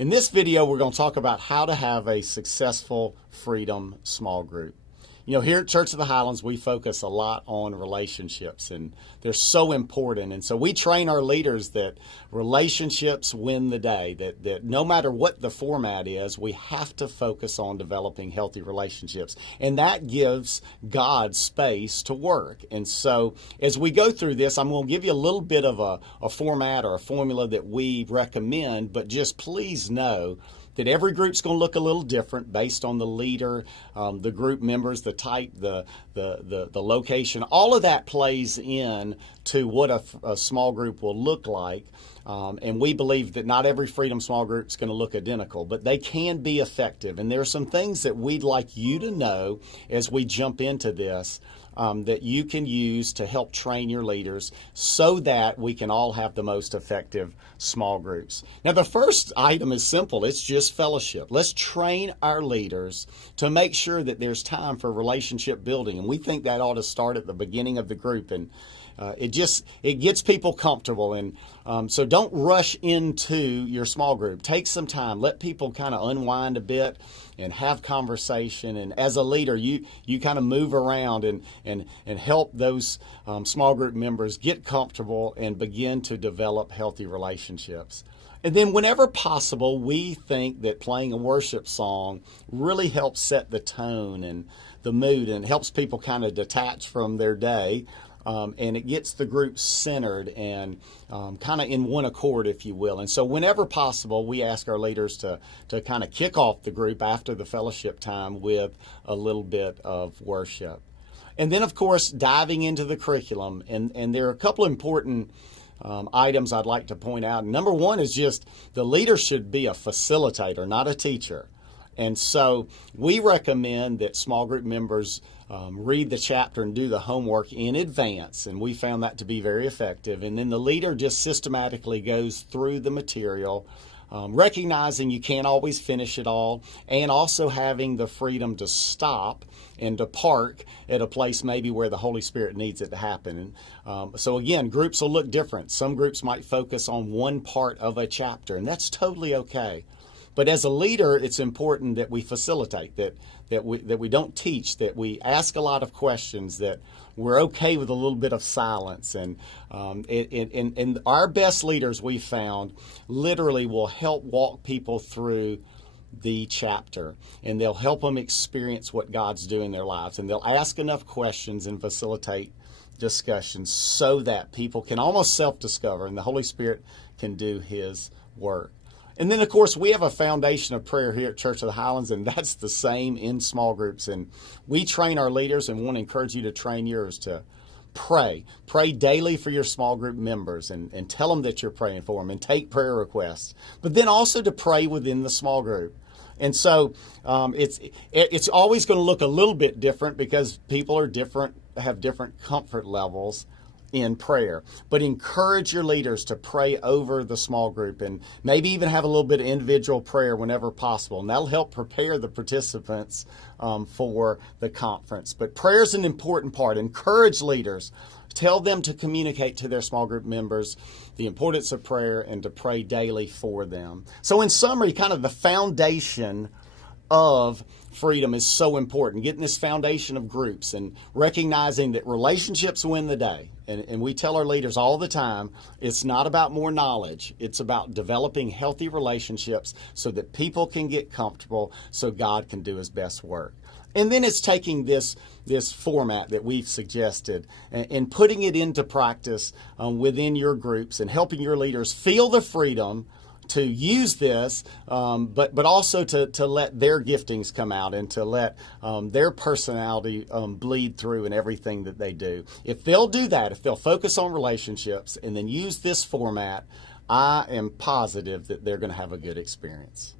In this video, we're going to talk about how to have a successful Freedom small group. You know, here at Church of the Highlands, we focus a lot on relationships, and they're so important. And so we train our leaders that relationships win the day, that no matter what the format is, we have to focus on developing healthy relationships. And that gives God space to work. And so as we go through this, I'm going to give you a little bit of a format or a formula that we recommend, but just please know that every group's going to look a little different based on the leader, the group members, the type, the location. All of that plays in to what a small group will look like. And we believe that not every Freedom small group is going to look identical, but they can be effective. And there are some things that we'd like you to know as we jump into this that you can use to help train your leaders so that we can all have the most effective small groups. Now, the first item is simple. It's just fellowship. Let's train our leaders to make sure that there's time for relationship building. And we think that ought to start at the beginning of the group. And it gets people comfortable. And so don't rush into your small group. Take some time. Let people kind of unwind a bit and have conversation. And as a leader, you kind of move around and help those small group members get comfortable and begin to develop healthy relationships. And then whenever possible, we think that playing a worship song really helps set the tone and the mood and helps people kind of detach from their day. And it gets the group centered and kind of in one accord, if you will. And so whenever possible, we ask our leaders to kind of kick off the group after the fellowship time with a little bit of worship. And then, of course, diving into the curriculum. And there are a couple of important items I'd like to point out. Number one is just the leader should be a facilitator, not a teacher. And so we recommend that small group members read the chapter and do the homework in advance, and we found that to be very effective. And then the leader just systematically goes through the material, recognizing you can't always finish it all, and also having the freedom to stop and to park at a place maybe where the Holy Spirit needs it to happen. So again, groups will look different. Some groups might focus on one part of a chapter, and that's totally okay. But as a leader, it's important that we facilitate, that we don't teach, that we ask a lot of questions, that we're okay with a little bit of silence. And our best leaders, we found, literally will help walk people through the chapter, and they'll help them experience what God's doing in their lives. And they'll ask enough questions and facilitate discussions so that people can almost self-discover and the Holy Spirit can do His work. And then, of course, we have a foundation of prayer here at Church of the Highlands, and that's the same in small groups. And we train our leaders and want to encourage you to train yours to pray. Pray daily for your small group members and tell them that you're praying for them and take prayer requests. But then also to pray within the small group. And so it's always going to look a little bit different because people are different, have different comfort levels in prayer. But encourage your leaders to pray over the small group and maybe even have a little bit of individual prayer whenever possible. And that'll help prepare the participants for the conference. But prayer is an important part. Encourage leaders. Tell them to communicate to their small group members the importance of prayer and to pray daily for them. So in summary, kind of the foundation of freedom is so important. Getting this foundation of groups and recognizing that relationships win the day. And we tell our leaders all the time, it's not about more knowledge. It's about developing healthy relationships so that people can get comfortable so God can do His best work. And then it's taking this format that we've suggested and putting it into practice within your groups and helping your leaders feel the freedom to use this, but also to let their giftings come out and to let their personality bleed through in everything that they do. If they'll do that, if they'll focus on relationships and then use this format, I am positive that they're going to have a good experience.